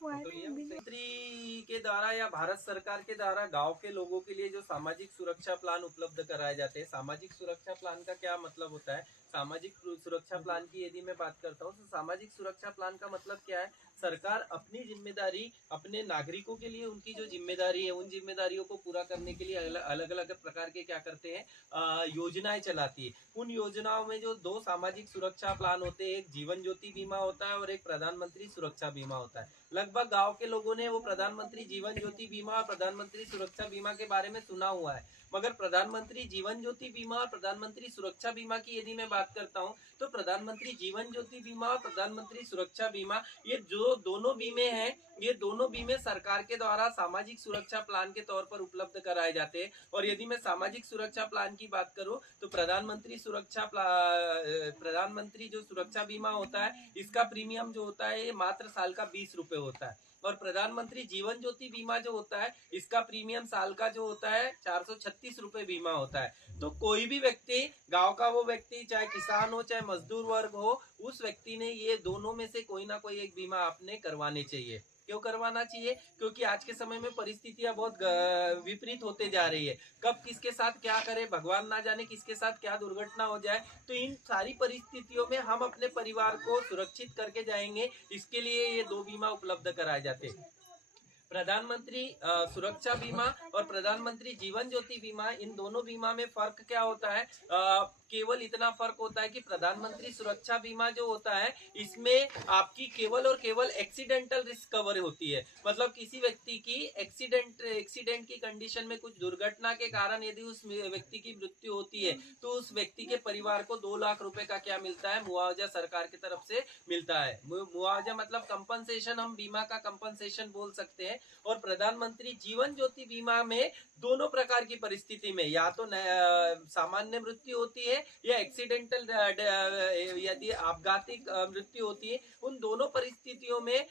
प्रधानमंत्री के द्वारा या भारत सरकार के द्वारा गांव के लोगों के लिए जो सामाजिक सुरक्षा प्लान उपलब्ध कराए जाते हैं। सामाजिक सुरक्षा प्लान का क्या मतलब होता है? सामाजिक सुरक्षा प्लान की यदि मैं बात करता हूँ तो सामाजिक सुरक्षा प्लान का मतलब क्या है? सरकार अपनी जिम्मेदारी अपने नागरिकों के लिए उनकी जो जिम्मेदारी है उन जिम्मेदारियों को पूरा करने के लिए अलग अलग प्रकार के क्या करते हैं, योजनाएं चलाती है। उन योजनाओं में जो दो सामाजिक सुरक्षा प्लान होते हैं, एक जीवन ज्योति बीमा होता है और एक प्रधानमंत्री सुरक्षा बीमा होता है। लगभग गांव के लोगों ने वो प्रधानमंत्री जीवन ज्योति बीमा और प्रधानमंत्री सुरक्षा बीमा के बारे में सुना हुआ है, मगर प्रधानमंत्री जीवन ज्योति बीमा और प्रधानमंत्री सुरक्षा बीमा की यदि मैं बात करता हूं तो प्रधानमंत्री जीवन ज्योति बीमा और प्रधानमंत्री सुरक्षा बीमा ये जो दोनों बीमे हैं, ये दोनों बीमे सरकार के द्वारा सामाजिक सुरक्षा प्लान के तौर पर उपलब्ध कराए जाते हैं। और यदि मैं सामाजिक सुरक्षा प्लान की बात करूं तो प्रधानमंत्री जो सुरक्षा बीमा होता है इसका प्रीमियम जो होता है ये मात्र साल का 20 रुपए होता है। और प्रधानमंत्री जीवन ज्योति बीमा जो होता है इसका प्रीमियम साल का जो होता है 436 रुपए बीमा होता है। तो कोई भी व्यक्ति, गांव का वो व्यक्ति, चाहे किसान हो चाहे मजदूर वर्ग हो, उस व्यक्ति ने ये दोनों में से कोई ना कोई एक बीमा आपने करवाने चाहिए। क्यों करवाना चाहिए? क्योंकि आज के समय में परिस्थितियां बहुत विपरीत होते जा रही है। कब किसके साथ क्या करे भगवान ना जाने, किसके साथ क्या दुर्घटना हो जाए। तो इन सारी परिस्थितियों में हम अपने परिवार को सुरक्षित करके जाएंगे, इसके लिए ये दो बीमा उपलब्ध कराए जाते हैं। प्रधानमंत्री सुरक्षा बीमा और प्रधानमंत्री जीवन ज्योति बीमा, इन दोनों बीमा में फर्क क्या होता है? केवल इतना फर्क होता है कि प्रधानमंत्री सुरक्षा बीमा जो होता है इसमें आपकी केवल और केवल एक्सीडेंटल रिस्क कवर होती है। मतलब किसी व्यक्ति की एक्सीडेंट की कंडीशन में कुछ दुर्घटना के कारण यदि उस व्यक्ति की मृत्यु होती है तो उस व्यक्ति के परिवार को 2 लाख रुपए का क्या मिलता है? मुआवजा सरकार की तरफ से मिलता है। मुआवजा मतलब कंपनसेशन, हम बीमा का कंपनसेशन बोल सकते हैं। और प्रधानमंत्री जीवन ज्योति बीमा में दोनों प्रकार की परिस्थिति में या तो सामान्य मृत्यु होती है या एक्सीडेंटल यदि आपघाती मृत्यु होती है, उन दोनों परिस्थितियों में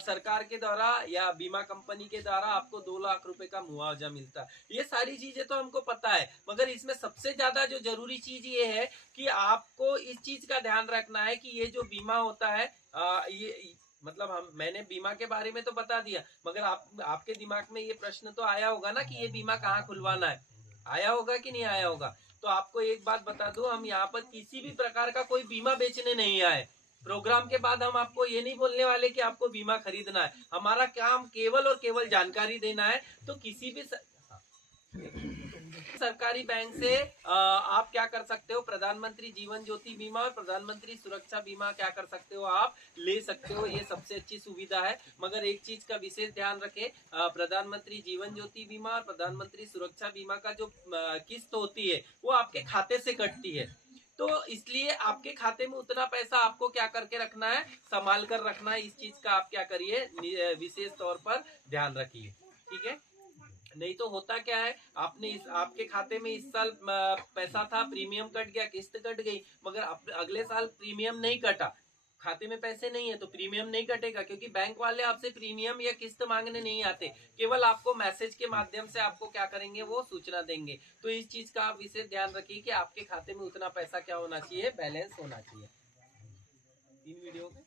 सरकार के द्वारा या बीमा कंपनी के द्वारा आपको 2 लाख रुपए का मुआवजा मिलता है। ये सारी चीजें तो हमको पता है, मगर इसमें सबसे ज्यादा जो जरूरी चीज ये है कि आपको इस चीज का ध्यान रखना है कि ये जो बीमा होता है ये मतलब मैंने बीमा के बारे में तो बता दिया, मगर आपके दिमाग में ये प्रश्न तो आया होगा ना कि ये बीमा कहाँ खुलवाना है। आया होगा कि नहीं आया होगा? तो आपको एक बात बता दूं, हम यहाँ पर किसी भी प्रकार का कोई बीमा बेचने नहीं आए। प्रोग्राम के बाद हम आपको ये नहीं बोलने वाले कि आपको बीमा खरीदना है। हमारा काम केवल और केवल जानकारी देना है। तो किसी भी सरकारी बैंक से आप क्या कर सकते हो? प्रधानमंत्री जीवन ज्योति बीमा और प्रधानमंत्री सुरक्षा बीमा क्या कर सकते हो? आप ले सकते हो। ये सबसे अच्छी सुविधा है। मगर एक चीज का विशेष ध्यान रखें, प्रधानमंत्री जीवन ज्योति बीमा और प्रधानमंत्री सुरक्षा बीमा का जो किस्त होती है वो आपके खाते से कटती है। तो इसलिए आपके खाते में उतना पैसा आपको क्या करके रखना है? संभाल कर रखना है। इस चीज का आप क्या करिए, विशेष तौर पर ध्यान रखिए। ठीक है? नहीं तो होता क्या है, आपके खाते में इस साल पैसा था, प्रीमियम कट गया, किस्त कट गई, मगर अगले साल प्रीमियम नहीं कटा। खाते में पैसे नहीं है तो प्रीमियम नहीं कटेगा, क्योंकि बैंक वाले आपसे प्रीमियम या किस्त मांगने नहीं आते। केवल आपको मैसेज के माध्यम से आपको क्या करेंगे, वो सूचना देंगे। तो इस चीज का आप विशेष ध्यान रखिए कि आपके खाते में उतना पैसा क्या होना चाहिए, बैलेंस होना चाहिए। 3 वीडियो में